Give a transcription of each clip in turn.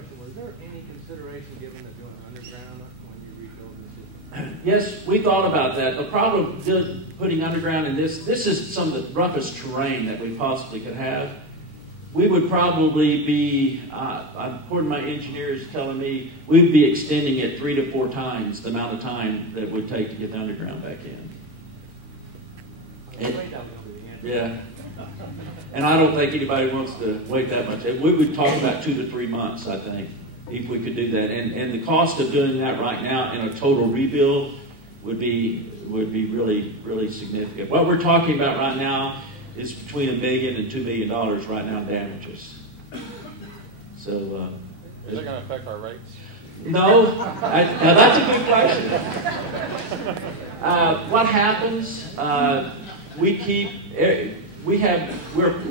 question. Was there any consideration given to doing underground when you rebuild the system? Yes, we thought about that. The problem with putting underground in this is some of the roughest terrain that we possibly could have. We would probably be, according to my engineers telling me, we'd be extending it 3 to 4 times the amount of time that it would take to get the underground back in. Yeah. And I don't think anybody wants to wait that much. We would talk about 2 to 3 months, I think, if we could do that. And the cost of doing that right now in a total rebuild would be really, really significant. What we're talking about right now is between $1 million and $2 million right now in damages. So, is that going to affect our rates? No. Now that's a good question. What happens?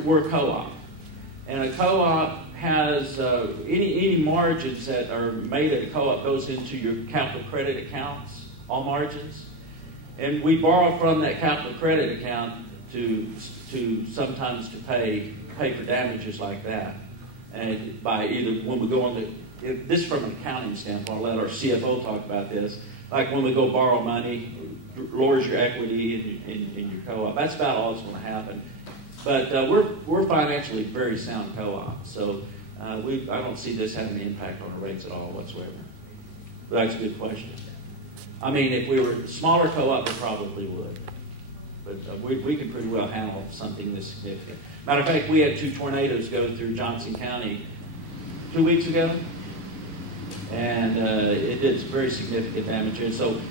We're a co-op, and a co-op has any margins that are made at a co-op goes into your capital credit accounts, all margins, and we borrow from that capital credit account to sometimes to pay for damages like that, and by either when we go on this from an accounting standpoint. I'll let our CFO talk about this. Like when we go borrow money, lowers your equity in your co-op. That's about all that's going to happen. But we're financially very sound co-op, so I don't see this having an impact on our rates at all whatsoever. But that's a good question. I mean, if we were a smaller co-op, we probably would. But we can pretty well handle something this significant. Matter of fact, we had 2 tornadoes go through Johnson County 2 weeks ago, and it did some very significant damage. And so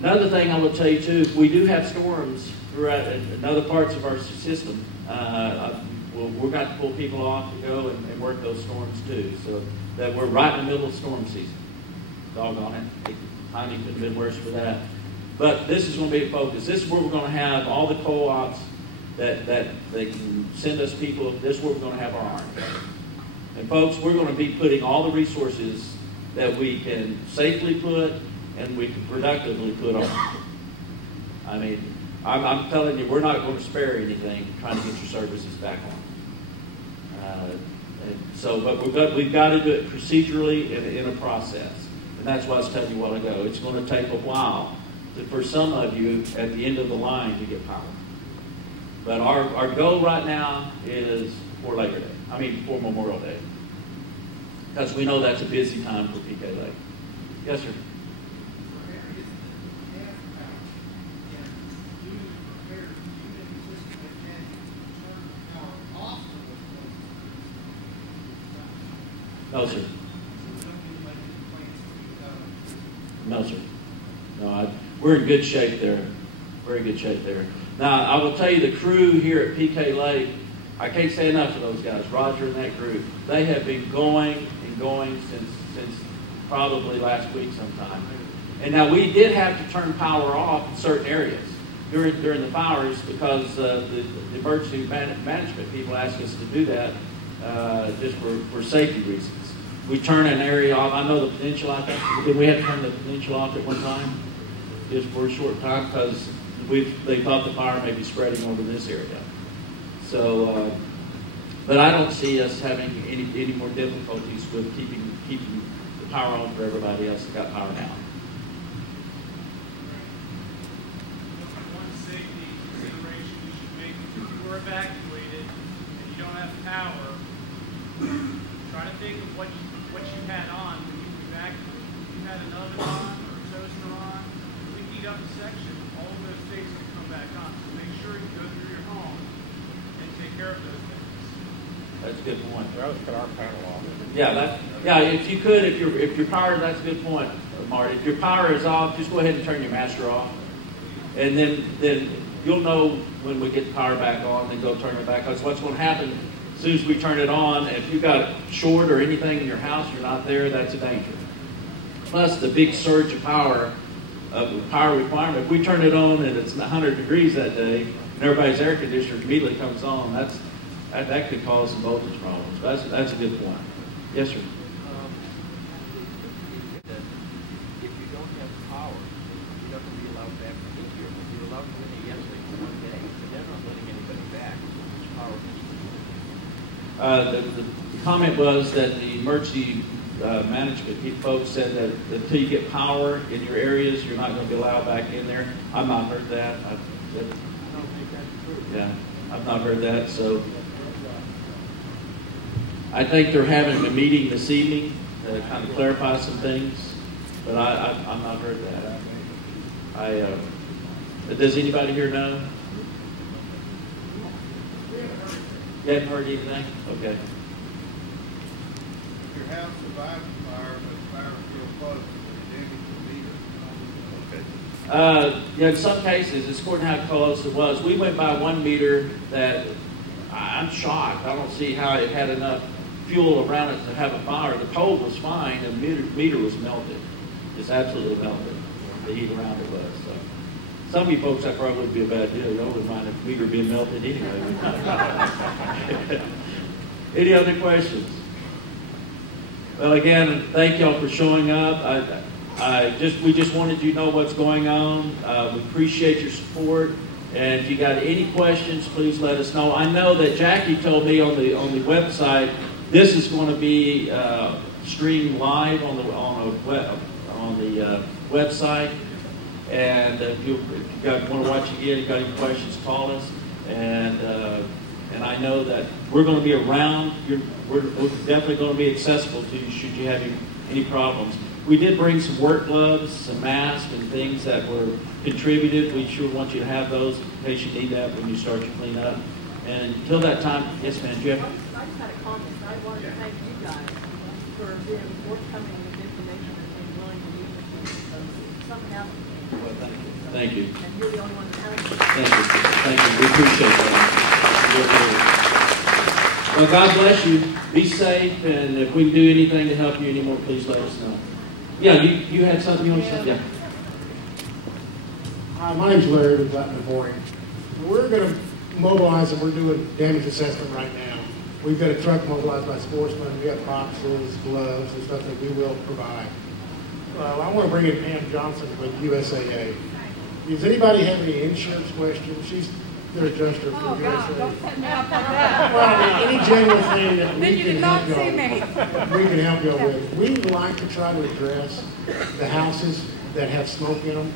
another thing I will tell you too, we do have storms throughout in other parts of our system. We're going to pull people off to go and work those storms too. So that we're right in the middle of storm season. Doggone it. Timing could have been worse for that. But this is going to be a focus. This is where we're going to have all the co-ops that they can send us people. This is where we're going to have our arms. And folks, we're going to be putting all the resources that we can safely put and we can productively put on. I mean, I'm telling you, we're not going to spare anything trying to get your services back on. But we've got to do it procedurally in a process. And that's what I was telling you a while ago. It's going to take a while for some of you at the end of the line to get power. But our goal right now is for Labor Day. For Memorial Day. Because we know that's a busy time for PK Lake. Yes, sir. No, sir. No, sir. No, we're in good shape there. Very good shape there. Now, I will tell you, the crew here at PK Lake, I can't say enough for those guys, Roger and that group. They have been going and going since probably last week sometime. And now we did have to turn power off in certain areas during the fires because the emergency management people asked us to do that just for safety reasons. We turn an area off. I know the peninsula, I think. Did we have to turn the peninsula off at one time? Just for a short time because they thought the fire may be spreading over this area. So, but I don't see us having any more difficulties with keeping the power on for everybody else that got power now. One safety consideration you should make is if you were evacuated and you don't have power, try to think of what you had on when you evacuated. If you had an oven on or a toaster on, if we heat up a section, all of those things can come back on. So make sure you go through your home and take care of those things. That's a good point. I would cut our panel off. Yeah, if you could, if your power, that's a good point, Marty. If your power is off, just go ahead and turn your master off, and then you'll know when we get the power back on. Then go turn it back on. So what's going to happen as soon as we turn it on? If you've got short or anything in your house, you're not there. That's a danger. Plus the big surge of power requirement. If we turn it on and it's 100 degrees that day, and everybody's air conditioner immediately comes on, that could cause some voltage problems. That's a good point. Yes, sir. If you don't have power, you're not going to be allowed back to heat here. If you're allowed to run it yesterday for 1 day, and they're not letting anybody back, which power can you use? The comment was that the emergency management folks said that until you get power in your areas, you're not going to be allowed back in there. I've not heard that. I don't think that's true. Yeah, I've not heard that. So I think they're having a meeting this evening to kind of clarify some things, but I've not heard that. Does anybody here know? You haven't heard anything? Okay. If your house survives the fire, but the fire is still close, will you damage the meter? Yeah, in some cases, it's according to how close it was. We went by one meter that I'm shocked. I don't see how it had enough fuel around it to have a fire. The pole was fine, and the meter was melted. It's absolutely melted. The heat around it was. So. Some of you folks, that probably would be a bad deal. You wouldn't mind if the meter being melted anyway. Any other questions? Well, again, thank y'all for showing up. We just wanted you to know what's going on. We appreciate your support. And if you got any questions, please let us know. I know that Jackie told me on the website this is going to be streamed live on the website. And if you want to watch again, you got any questions, call us. And I know that we're going to be around. We're definitely going to be accessible to you should you have any problems. We did bring some work gloves, some masks, and things that were contributed. We sure want you to have those in case you need that when you start your cleanup. And until that time, yes, ma'am, Jeff? I just had a comment. I wanted to thank you guys for being forthcoming with information and being willing to meet with me. So something happened. Well, thank you. And you're the only one that has it. Thank you. Thank you. We appreciate that. Well, God bless you. Be safe, and if we can do anything to help you anymore, please let us know. Yeah, you had something you want to say? Yeah. My name's Larry with Blackman Boring. We're going to mobilize, and we're doing damage assessment right now. We've got a truck mobilized by Sportsman. We have boxes, gloves, and stuff that we will provide. I want to bring in Pam Johnson with USAA. Does anybody have any insurance questions? She's their adjuster for USAA. Don't set me up like that. Well, any general thing that Then we you can did help not y'all see me. we can help y'all with. We'd like to try to address the houses that have smoke in them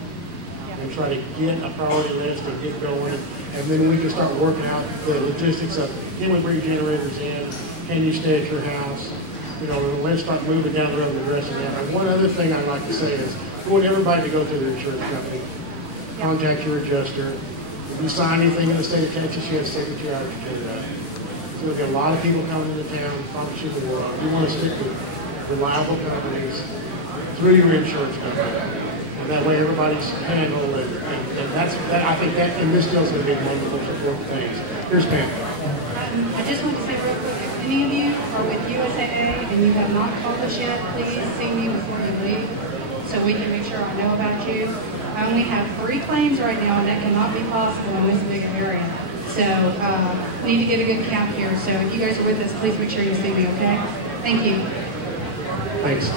and try to get a priority list and get going. And then we can start working out the logistics of, can we bring generators in? Can you stay at your house? You know, let's start moving down the road and addressing that. And one other thing I'd like to say is, we want everybody to go through their insurance company, contact your adjuster. If you sign anything in the state of Texas, you have 72 hours to get it up. So we've got a lot of people coming into town, sponsorship the world. You want to stick with reliable companies through your insurance company. And that way everybody's handled it. And I think that, and this deal's going to be one of the most important things. Here's Pam. I just want to say real quick, if any of you are with USAA and you have not called us yet, please see me before you leave so we can make sure I know about you. I only have 3 claims right now, and that cannot be possible in this big area. So we need to get a good count here. So if you guys are with us, please make sure you see me, okay? Thank you. Thanks.